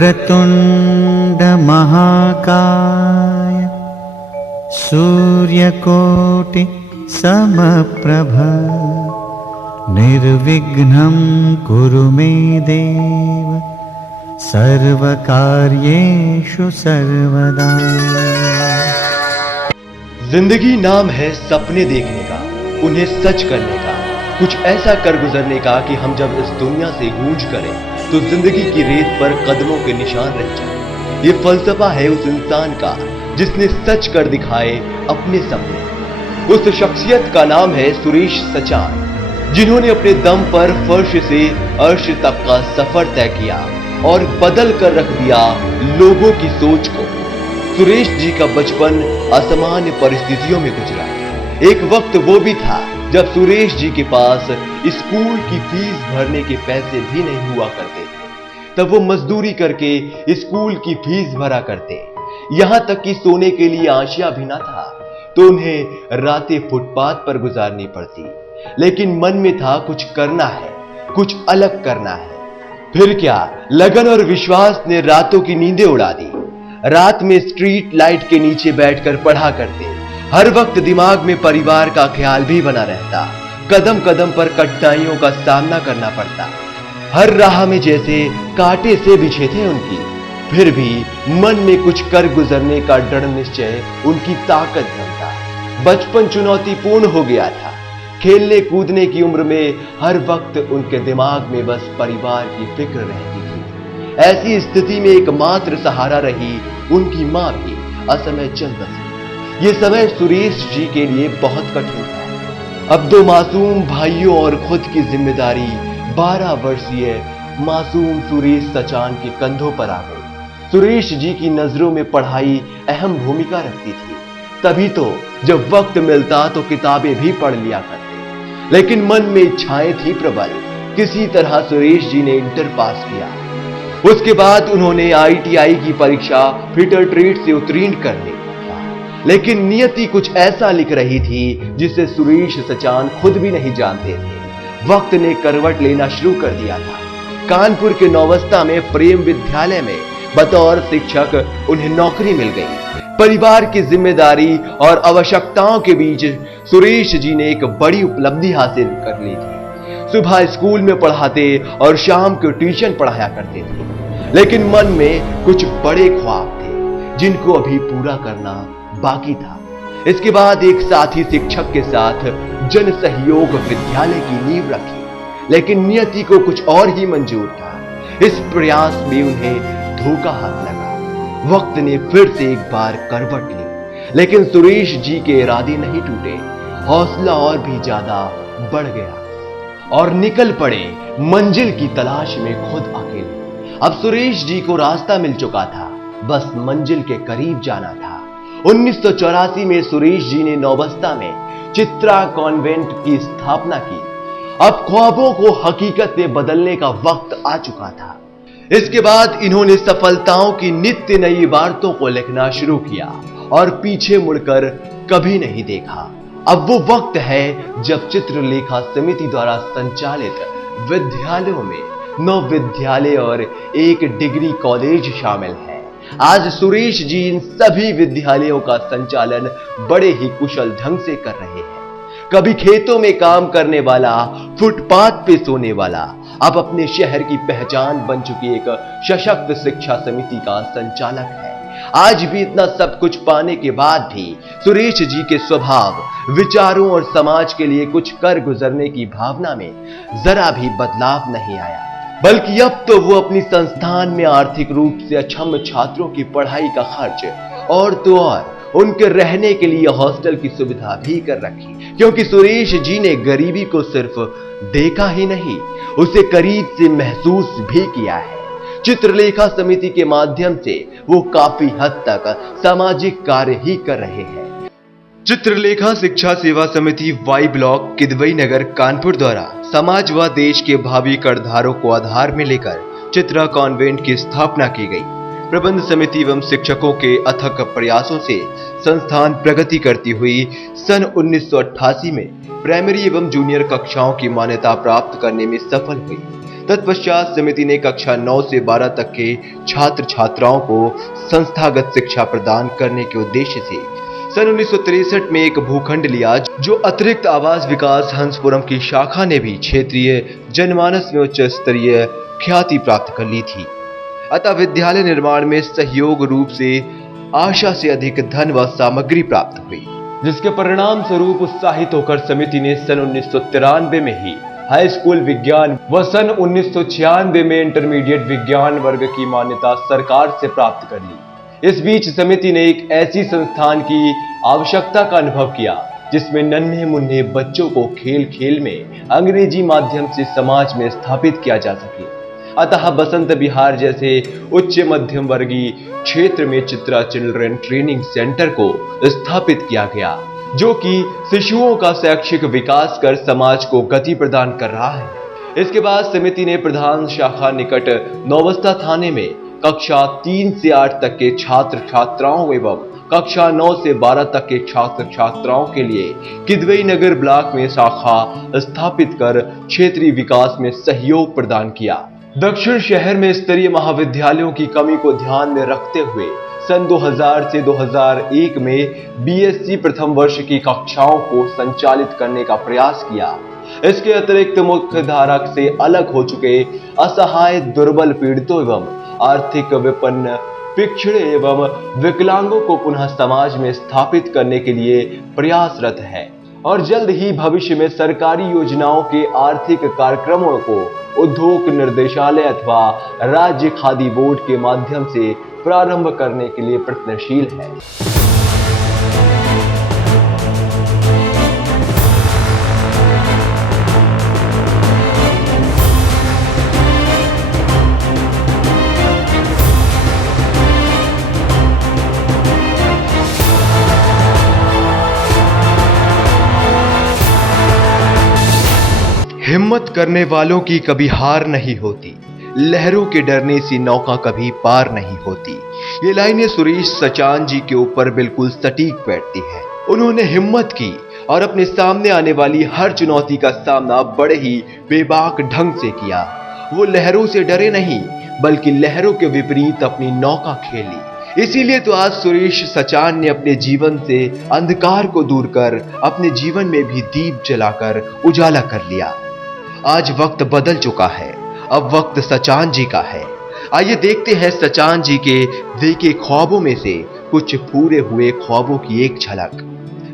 वक्रतुंड महाकाय सूर्यकोटि समप्रभ निर्विघ्नं कुरु मे देव सर्वकार्येषु सर्वदा। जिंदगी नाम है सपने देखने का, उन्हें सच करने का, कुछ ऐसा कर गुजरने का कि हम जब इस दुनिया से गूंज करें तो जिंदगी की रेत पर कदमों के निशान रह जाए। ये फलसफा है उस इंसान का जिसने सच कर दिखाए अपने सपने। उस शख्सियत का नाम है सुरेश सचान, जिन्होंने अपने दम पर फर्श से अर्श तक का सफर तय किया और बदल कर रख दिया लोगों की सोच को। सुरेश जी का बचपन असामान्य परिस्थितियों में गुजरा। एक वक्त वो भी था जब सुरेश जी के पास स्कूल की फीस भरने के पैसे भी नहीं हुआ करते थे। तब वो मजदूरी करके स्कूल की फीस भरा करते, यहां तक कि सोने के लिए आशिया भी ना था तो उन्हें रातें फुटपाथ पर गुजारनी पड़ती। लेकिन मन में था कुछ करना है, कुछ अलग करना है। फिर क्या, लगन और विश्वास ने रातों की नींदें उड़ा दी। रात में स्ट्रीट लाइट के नीचे बैठकर पढ़ा करते, हर वक्त दिमाग में परिवार का ख्याल भी बना रहता। कदम कदम पर कठिनाइयों का सामना करना पड़ता, हर राह में जैसे कांटे से बिछे थे उनकी। फिर भी मन में कुछ कर गुजरने का दृढ़ निश्चय उनकी ताकत बनता। बचपन चुनौतीपूर्ण हो गया था। खेलने कूदने की उम्र में हर वक्त उनके दिमाग में बस परिवार की फिक्र रहती थी। ऐसी स्थिति में एकमात्र सहारा रही उनकी मां भी असमय चल बसी। ये समय सुरेश जी के लिए बहुत कठिन था। अब दो मासूम भाइयों और खुद की जिम्मेदारी 12 वर्षीय मासूम सुरेश सचान के कंधों पर आ गई। सुरेश जी की नजरों में पढ़ाई अहम भूमिका रखती थी। तभी तो जब वक्त मिलता तो किताबें भी पढ़ लिया करते। लेकिन मन में इच्छाएं थी प्रबल। किसी तरह सुरेश जी ने इंटर पास किया। उसके बाद उन्होंने ITI की परीक्षा फिटर ट्रेड से उत्तीर्ण कर ली। लेकिन नियति कुछ ऐसा लिख रही थी जिसे सुरेश सचान खुद भी नहीं जानते थे। वक्त ने करवट लेना शुरू कर दिया था। कानपुर के नौवस्ता में प्रेम विद्यालय में बतौर शिक्षक उन्हें नौकरी मिल गई। परिवार की जिम्मेदारी और आवश्यकताओं के बीच सुरेश जी ने एक बड़ी उपलब्धि हासिल कर ली थी। सुबह स्कूल में पढ़ाते और शाम को ट्यूशन पढ़ाया करते थे। लेकिन मन में कुछ बड़े ख्वाब थे जिनको अभी पूरा करना बाकी था। इसके बाद एक साथी शिक्षक के साथ जन सहयोग विद्यालय की नींव रखी। लेकिन नियति को कुछ और ही मंजूर था। इस प्रयास में उन्हें धोखा हाथ लगा। वक्त ने फिर से एक बार करवट ली। लेकिन सुरेश जी के इरादे नहीं टूटे। हौसला और भी ज्यादा बढ़ गया और निकल पड़े मंजिल की तलाश में खुद अकेले। अब सुरेश जी को रास्ता मिल चुका था, बस मंजिल के करीब जाना था। 1984 में सुरेश जी ने नौबस्ता में चित्रा कॉन्वेंट की स्थापना की। अब ख्वाबों को हकीकत में बदलने का वक्त आ चुका था। इसके बाद इन्होंने सफलताओं की नित्य नई इबारतों को लिखना शुरू किया और पीछे मुड़कर कभी नहीं देखा। अब वो वक्त है जब चित्रलेखा समिति द्वारा संचालित विद्यालयों में 9 विद्यालय और 1 डिग्री कॉलेज शामिल है। आज सुरेश जी इन सभी विद्यालयों का संचालन बड़े ही कुशल ढंग से कर रहे हैं। कभी खेतों में काम करने वाला, फुटपाथ पे सोने वाला, अब अपने शहर की पहचान बन चुकी एक सशक्त शिक्षा समिति का संचालक है। आज भी इतना सब कुछ पाने के बाद भी सुरेश जी के स्वभाव, विचारों और समाज के लिए कुछ कर गुजरने की भावना में जरा भी बदलाव नहीं आया। बल्कि अब तो वो अपनी संस्थान में आर्थिक रूप से अक्षम छात्रों की पढ़ाई का खर्च और तो और उनके रहने के लिए हॉस्टल की सुविधा भी कर रखी। क्योंकि सुरेश जी ने गरीबी को सिर्फ देखा ही नहीं, उसे करीब से महसूस भी किया है। चित्रलेखा समिति के माध्यम से वो काफी हद तक सामाजिक कार्य ही कर रहे हैं। चित्रलेखा शिक्षा सेवा समिति वाई ब्लॉक किदवई नगर कानपुर द्वारा समाज व देश के भावी करधारों को आधार में लेकर चित्रा कॉन्वेंट की स्थापना की गई। प्रबंध समिति एवं शिक्षकों के अथक प्रयासों से संस्थान प्रगति करती हुई सन 1988 में प्राइमरी एवं जूनियर कक्षाओं की मान्यता प्राप्त करने में सफल हुई तत्पश्चात समिति ने कक्षा 9 से 12 तक के छात्र छात्राओं को संस्थागत शिक्षा प्रदान करने के उद्देश्य से सन 1963 में एक भूखंड लिया, जो अतिरिक्त आवास विकास हंसपुरम की शाखा ने भी क्षेत्रीय जनमानस में उच्च स्तरीय ख्याति प्राप्त कर ली थी। अतः विद्यालय निर्माण में सहयोग रूप से आशा से अधिक धन व सामग्री प्राप्त हुई, जिसके परिणाम स्वरूप उत्साहित होकर समिति ने सन 1993 में ही हाई स्कूल विज्ञान व सन 1996 में इंटरमीडिएट विज्ञान वर्ग की मान्यता सरकार से प्राप्त कर ली। इस बीच समिति ने एक ऐसी संस्थान की आवश्यकता का अनुभव किया जिसमें नन्हे मुन्ने बच्चों को खेल खेल में अंग्रेजी माध्यम से समाज में स्थापित किया जा सके। अतः बसंत विहार जैसे उच्च मध्यम वर्गीय क्षेत्र में चित्रा चिल्ड्रन ट्रेनिंग सेंटर को स्थापित किया गया, जो कि शिशुओं का शैक्षिक विकास कर समाज को गति प्रदान कर रहा है। इसके बाद समिति ने प्रधान शाखा निकट नौबस्ता थाने में कक्षा 3 से 8 तक के छात्र छात्राओं एवं कक्षा 9 से 12 तक के छात्र छात्राओं के लिए किदवई नगर ब्लॉक में शाखा स्थापित कर क्षेत्रीय विकास में सहयोग प्रदान किया। दक्षिण शहर में स्तरीय महाविद्यालयों की कमी को ध्यान में रखते हुए सन 2000 से 2001 में बीएससी प्रथम वर्ष की कक्षाओं को संचालित करने का प्रयास किया। इसके अतिरिक्त मुख्य धारा से अलग हो चुके असहाय, दुर्बल, पीड़ितों एवं आर्थिक विपन्न, पिछड़े एवं विकलांगों को पुनः समाज में स्थापित करने के लिए प्रयासरत है और जल्द ही भविष्य में सरकारी योजनाओं के आर्थिक कार्यक्रमों को उद्योग निर्देशालय अथवा राज्य खादी बोर्ड के माध्यम से प्रारंभ करने के लिए प्रयत्नशील है। हिम्मत करने वालों की कभी हार नहीं होती, लहरों के डरने से नौका कभी पार नहीं होती। ये लाइनें सुरेश सचान जी के ऊपर बिल्कुल सटीक बैठती है। उन्होंने हिम्मत की और अपने सामने आने वाली हर चुनौती का सामना बड़े ही बेबाक ढंग से किया। वो लहरों से डरे नहीं, बल्कि लहरों के विपरीत अपनी नौका खेली। इसीलिए तो आज सुरेश सचान ने अपने जीवन से अंधकार को दूर कर अपने जीवन में भी दीप जलाकर उजाला कर लिया। आज वक्त बदल चुका है, अब वक्त सचान जी का है। आइए देखते हैं सचान जी के देखे ख्वाबों में से कुछ पूरे हुए ख्वाबों की एक झलक।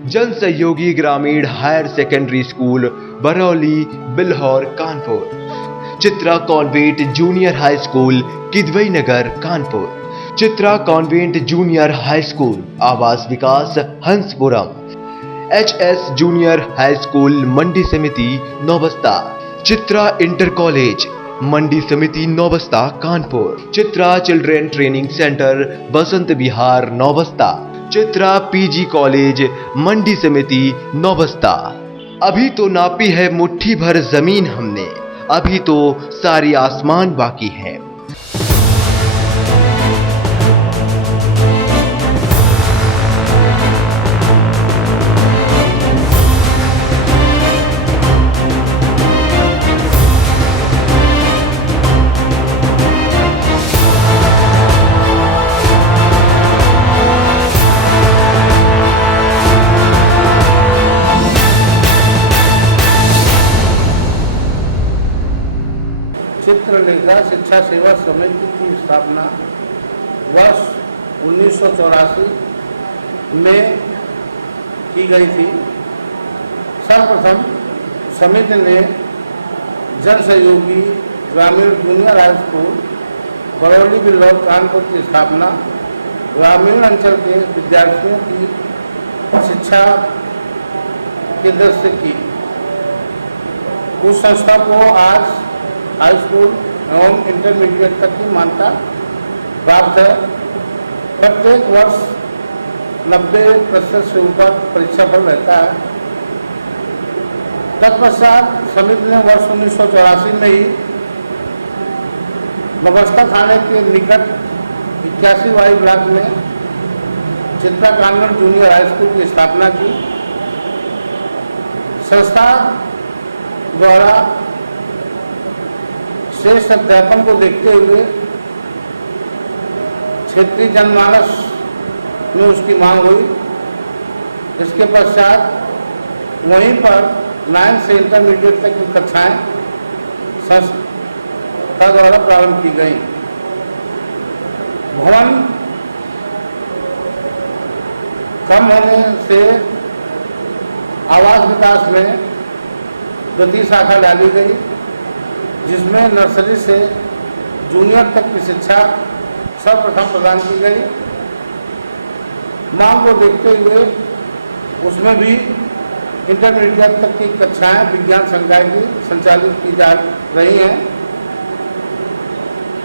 Jan Sahyogi Gramin higher secondary school, Barauli, Bilhaur, Kanpur. Chitra convent junior high school, Kidwai Nagar, Kanpur. Chitra convent junior high school, Awas Vikas, Hanspuram. HS junior high school, Mandi Samiti, Naubasta. Chitra inter college, Mandi Samiti, Naubasta, Kanpur. Chitra children training centre, Basant Vihar, Naubasta. Chitra PG college, Mandi Samiti, Naubasta. अभी तो नापी है मुट्ठी भर जमीन हमने, अभी तो सारी आसमान बाकी है। चित्रलेखा शिक्षा सेवा समिति की स्थापना वर्ष 1984 में की गई थी। सर्वप्रथम समिति ने जन सहयोगी ग्रामीण junior high school, Barauli, Bilhaur, Kanpur की स्थापना ग्रामीण अंचल के विद्यार्थियों की शिक्षा के दृष्टि से की। उस संस्था को आज हाई स्कूल एवं इंटरमीडिएट तक की मान्यता प्राप्त है। प्रत्येक वर्ष 90% से ऊपर परीक्षाफल रहता है। तत्पश्चात समिति ने वर्ष 1984 में ही नौबस्ता थाने के निकट 81 वाई ब्लॉक में Chitra convent junior high school की स्थापना की। संस्था द्वारा श्रेष्ठ अध्यापन को देखते हुए क्षेत्रीय जनमानस में उसकी मांग हुई। इसके पश्चात वहीं पर 9 से इंटरमीडिएट तक की कक्षाएं संस्था द्वारा प्रारंभ की गई। भवन कम होने से आवास विकास में द्वितीय शाखा डाली गई, जिसमें नर्सरी से जूनियर तक की शिक्षा सर्वप्रथम प्रदान की गई। मांग को देखते हुए उसमें भी इंटरमीडिएट तक की कक्षाएं विज्ञान संकाय की संचालित की जा रही हैं।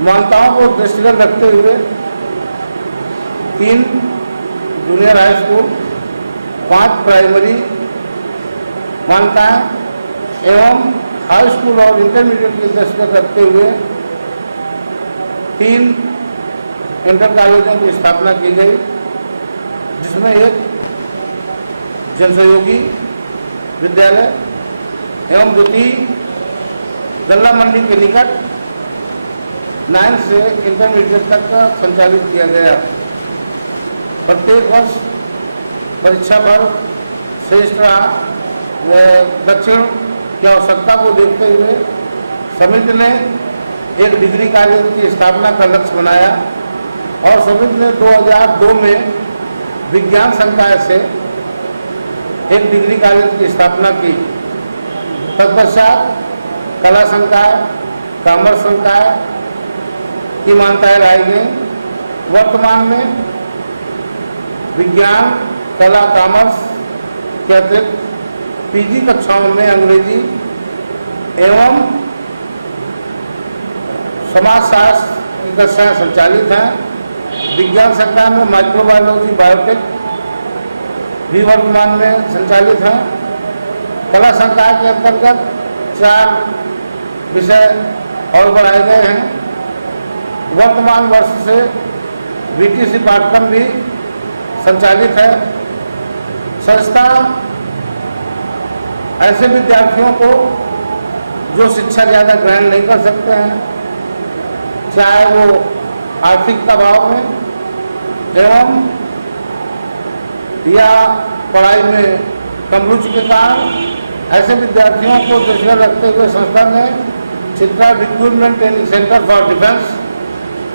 मान्यताओं को दृष्टिगत रखते हुए 3 जूनियर हाई स्कूल, 5 प्राइमरी मान्यताएं एवं हाई स्कूल और इंटरमीडिएट की दृष्टिगत रखते हुए 3 इंटर कॉलेजों की स्थापना की गई, जिसमें एक जनसहयोगी विद्यालय एवं द्वितीय गल्ला मंडी के निकट 9 से इंटरमीडिएट तक संचालित किया गया। प्रत्येक वर्ष परीक्षा पर श्रेष्ठ रहा व दक्षिण की आवश्यकता को देखते हुए समिति ने एक डिग्री कॉलेज की स्थापना का लक्ष्य बनाया और समिति ने 2002 में विज्ञान संकाय से एक डिग्री कॉलेज की स्थापना की। तत्पश्चात कला संकाय, कॉमर्स संकाय की मान्यताएं लाई गई। वर्तमान में विज्ञान, कला, कॉमर्स के अतिरिक्त पीजी कक्षाओं में अंग्रेजी एवं समाजशास्त्र की कक्षाएं संचालित हैं। विज्ञान संकाय में माइक्रोबायोलॉजी, बायोटेक भी वर्तमान में संचालित हैं। कला संकाय के अंतर्गत 4 विषय और बढ़ाए गए हैं। वर्तमान वर्ष से बीटीसी पाठ्यक्रम भी संचालित है। संस्था ऐसे विद्यार्थियों को जो शिक्षा ज़्यादा ग्रहण नहीं कर सकते हैं, चाहे वो आर्थिक दबाव में एवं या पढ़ाई में कम रुचि के कारण, ऐसे विद्यार्थियों को दृष्टिगत रखते हुए संस्था ने Chitra recruitment training centre for defence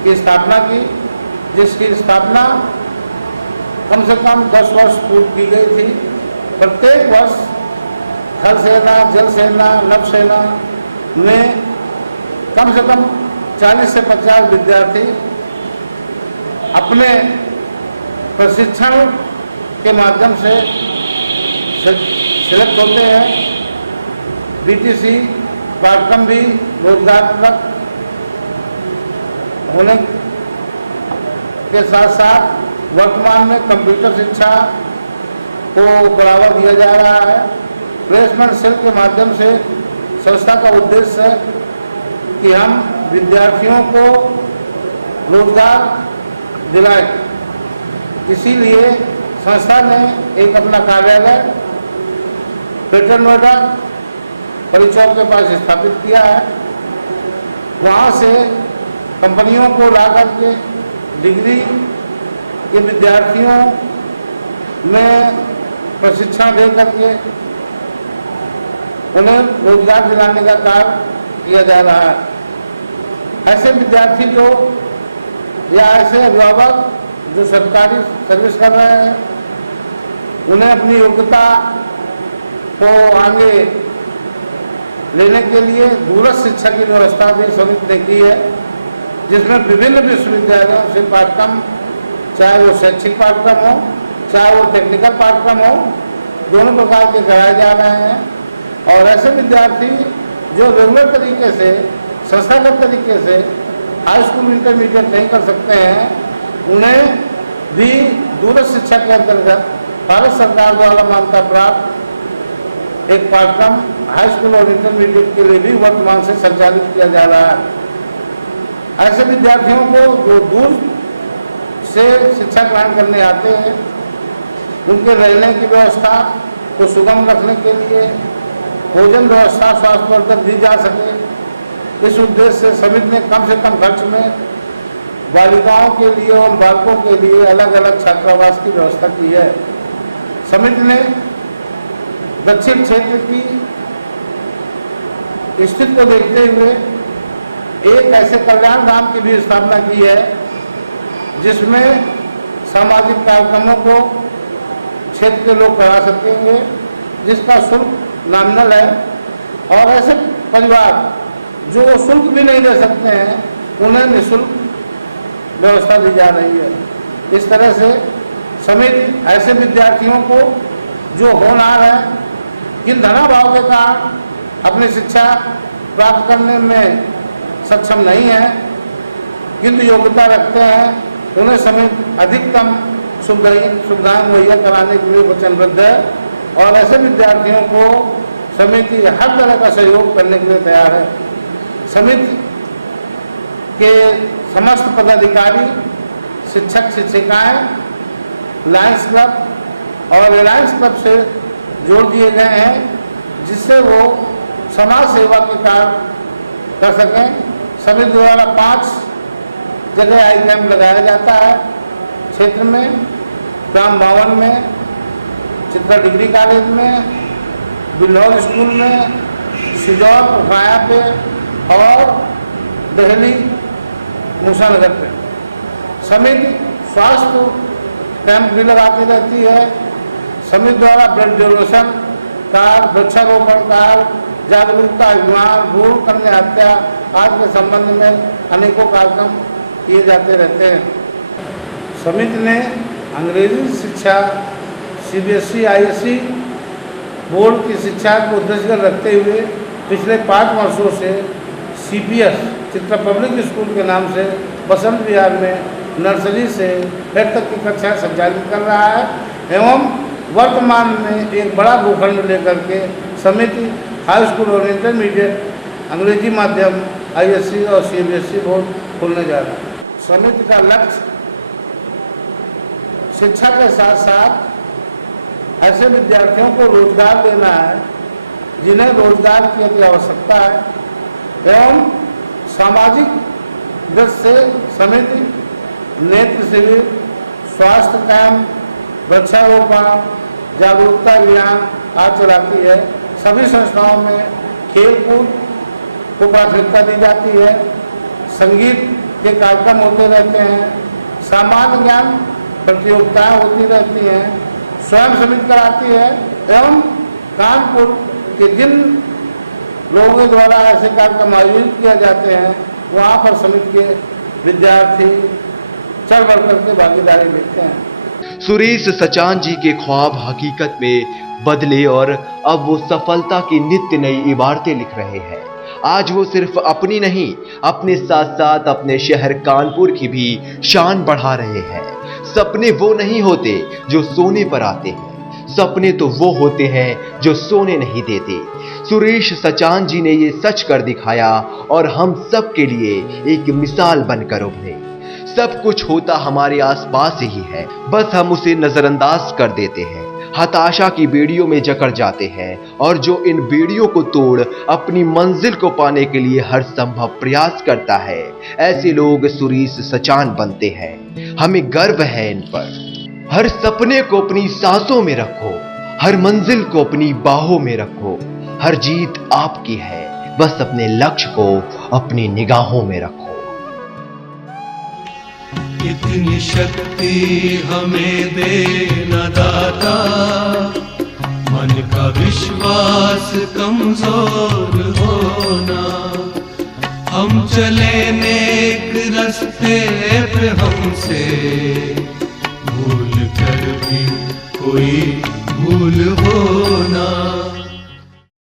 की स्थापना की, जिसकी स्थापना कम से कम 10 वर्ष पूर्व की गई थी। प्रत्येक वर्ष थल सेना, जल सेना, नभ सेना में कम से कम 40 से 50 विद्यार्थी अपने प्रशिक्षण के माध्यम से सिलेक्ट होते हैं। बीटीसी पाठ्यक्रम भी रोजगारप्रद होने के साथ साथ वर्तमान में कंप्यूटर शिक्षा को बढ़ावा दिया जा रहा है। प्लेसमेंट सेल के माध्यम से संस्था का उद्देश्य है कि हम विद्यार्थियों को रोजगार दिलाएं। इसीलिए संस्था ने एक अपना कार्यालय ग्रेटर नोएडा परिचौक के पास स्थापित किया है। वहाँ से कंपनियों को ला करके डिग्री के विद्यार्थियों में प्रशिक्षण दे करके उन्हें रोजगार दिलाने का कार्य किया जा रहा है। ऐसे विद्यार्थी जो या ऐसे अभिभावक जो सरकारी सर्विस कर रहे हैं, उन्हें अपनी योग्यता को आगे लेने के लिए दूरस्थ शिक्षा की व्यवस्था भी समिति ने की है, जिसमें विभिन्न विश्वविद्यालयों से पाठ्यक्रम, चाहे वो शैक्षिक पाठ्यक्रम हो, चाहे वो टेक्निकल पाठ्यक्रम हो, दोनों प्रकार के कराए जा रहे हैं। और ऐसे विद्यार्थी जो रेगुलर तरीके से, संस्थागत तरीके से हाई स्कूल इंटरमीडिएट नहीं कर सकते हैं, उन्हें भी दूरस्थ शिक्षा के अंतर्गत भारत सरकार द्वारा मान्यता प्राप्त एक पाठ्यक्रम हाई स्कूल और इंटरमीडिएट के लिए भी वर्तमान से संचालित किया जा रहा है। ऐसे विद्यार्थियों को जो दूर से शिक्षा ग्रहण करने आते हैं, उनके रहने की व्यवस्था को सुगम रखने के लिए भोजन व्यवस्था स्वास्थ्यवर्धक दी जा सके, इस उद्देश्य से समिति ने कम से कम खर्च में बालिकाओं के लिए और बालकों के लिए अलग अलग छात्रावास की व्यवस्था की है। समिति ने दक्षिण क्षेत्र की स्थिति को देखते हुए एक ऐसे कल्याण धाम की भी स्थापना की है जिसमें सामाजिक कार्यक्रमों को क्षेत्र के लोग करा सकेंगे, जिसका शुल्क नॉमिनल है, और ऐसे परिवार जो शुल्क भी नहीं दे सकते हैं उन्हें निःशुल्क व्यवस्था दी जा रही है। इस तरह से समिति ऐसे विद्यार्थियों को जो होनहार है, किन धनाभाव के कारण अपनी शिक्षा प्राप्त करने में सक्षम नहीं है किंतु योग्यता रखते हैं, उन्हें समिति अधिकतम सुविधाएं मुहैया कराने के लिए वचनबद्ध है और ऐसे विद्यार्थियों को समिति हर तरह का सहयोग करने के लिए तैयार है। समिति के समस्त पदाधिकारी, शिक्षक शिक्षिकाएं लायंस क्लब और रिलायंस क्लब से जोड़ दिए गए हैं जिससे वो समाज सेवा के कार्य कर सकें। समिति द्वारा 5 जगह आई कैंप लगाया जाता है क्षेत्र में, ग्राम भवन में, चित्रा डिग्री कॉलेज में, बिल्हौर स्कूल में, सिजौर उखाया पे और दिल्ली मूसानगर पे। समिति स्वास्थ्य कैंप भी लगाती रहती है। समिति द्वारा ब्लड डोनेशन कार्य, वृक्षारोपण कार्य, जागरूकता अभियान, भ्रूण कन्या हत्या आदि के संबंध में अनेकों कार्यक्रम किए जाते रहते हैं। समिति ने अंग्रेजी शिक्षा CBSE ISE बोर्ड की शिक्षा को उद्देश्य रखते हुए पिछले 5 वर्षों से CPS चित्रा पब्लिक स्कूल के नाम से बसंत विहार में नर्सरी से 5th तक की कक्षाएं संचालित कर रहा है एवं वर्तमान में एक बड़ा भूखंड लेकर के समिति हाई स्कूल और इंटरमीडिएट अंग्रेजी माध्यम ISE और CBSE बोर्ड खोलने जा रहा है। समिति का लक्ष्य शिक्षा के साथ साथ ऐसे विद्यार्थियों को रोजगार देना है जिन्हें रोजगार की अति आवश्यकता है एवं सामाजिक दृष्टि से समिति नेत्र शिविर, स्वास्थ्य कैंप, वृक्षारोपण, जागरूकता अभियान आदि चलाती है। सभी संस्थाओं में खेलकूद को प्राथमिकता दी जाती है, संगीत के कार्यक्रम होते रहते हैं, सामान्य ज्ञान प्रतियोगिताएं होती रहती हैं, स्वयं समिति कराती है एवं कानपुर के जिन लोगों के द्वारा ऐसे कार्यक्रम आयोजित किए जाते हैं वहाँ पर समिति के विद्यार्थी चढ़ बढ़ करके भागीदारी लेते हैं। सुरेश सचान जी के ख्वाब हकीकत में बदले और अब वो सफलता की नित्य नई इबारतें लिख रहे हैं। आज वो सिर्फ अपनी नहीं, अपने साथ साथ अपने शहर कानपुर की भी शान बढ़ा रहे हैं। सपने वो नहीं होते जो सोने पर आते हैं, सपने तो वो होते हैं जो सोने नहीं देते। सुरेश सचान जी ने ये सच कर दिखाया और हम सब के लिए एक मिसाल बनकर उभरे। सब कुछ होता हमारे आसपास ही है, बस हम उसे नजरअंदाज कर देते हैं, हताशा की बेड़ियों में जकड़ जाते हैं और जो इन बेड़ियों को तोड़ अपनी मंजिल को पाने के लिए हर संभव प्रयास करता है, ऐसे लोग सुरेश सचान बनते हैं। हमें गर्व है इन पर। हर सपने को अपनी सांसों में रखो, हर मंजिल को अपनी बाहों में रखो। हर जीत आपकी है, बस अपने लक्ष्य को अपनी निगाहों में रखो। इतनी शक्ति हमें देना दाता, मन का विश्वास कमजोर होना। हम चले नेक रास्ते पे हमसे